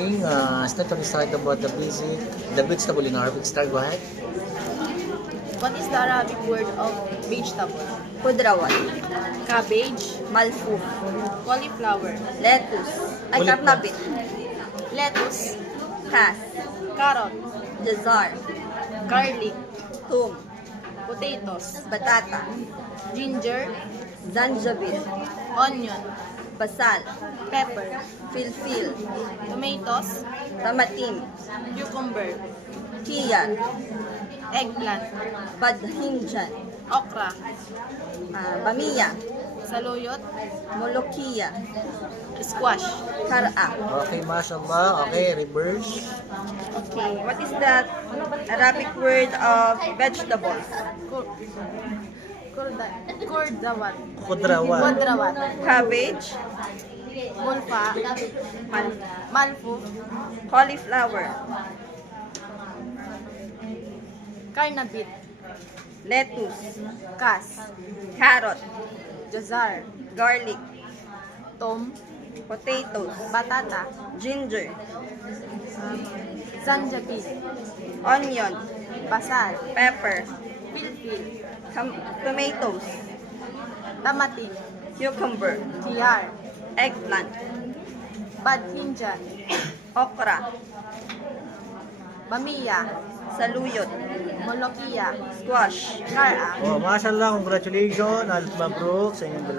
Start to decide about the vegetable in Arabic. Start, go ahead. What is the Arabic word of vegetable? Khudrawat, Cabbage, malfuf, cauliflower, lettuce, ay Ulit na. karnabit, lettuce, kas, carrot, jazar, garlic, thum, potatoes, batata, ginger, zanjabil, onion, basal, pepper, filfil, tomatoes, tamatim, cucumber, kiyar, eggplant, badhinjan, okra, bamiya, saluyot, molokiya, squash. kara. Okay, mashallah. Okay, reverse. Okay, what is the Arabic word of vegetables? Kurdawat, Khudrawat. kwadrawat, Cabbage, bulfa, malfuf, cauliflower, karnabit, lettuce, kas, carrot, jazar, garlic, tom, potatoes, batata, ginger, zanjabil, onion, basal, pepper, pilpil, tomatoes, tamating, cucumber, kiyar, eggplant, badhinjan, okra, bamiya, saluyot, molokiya, squash. kara. Oh, mashallah. Congratulations. Alf Mabruk sa inyong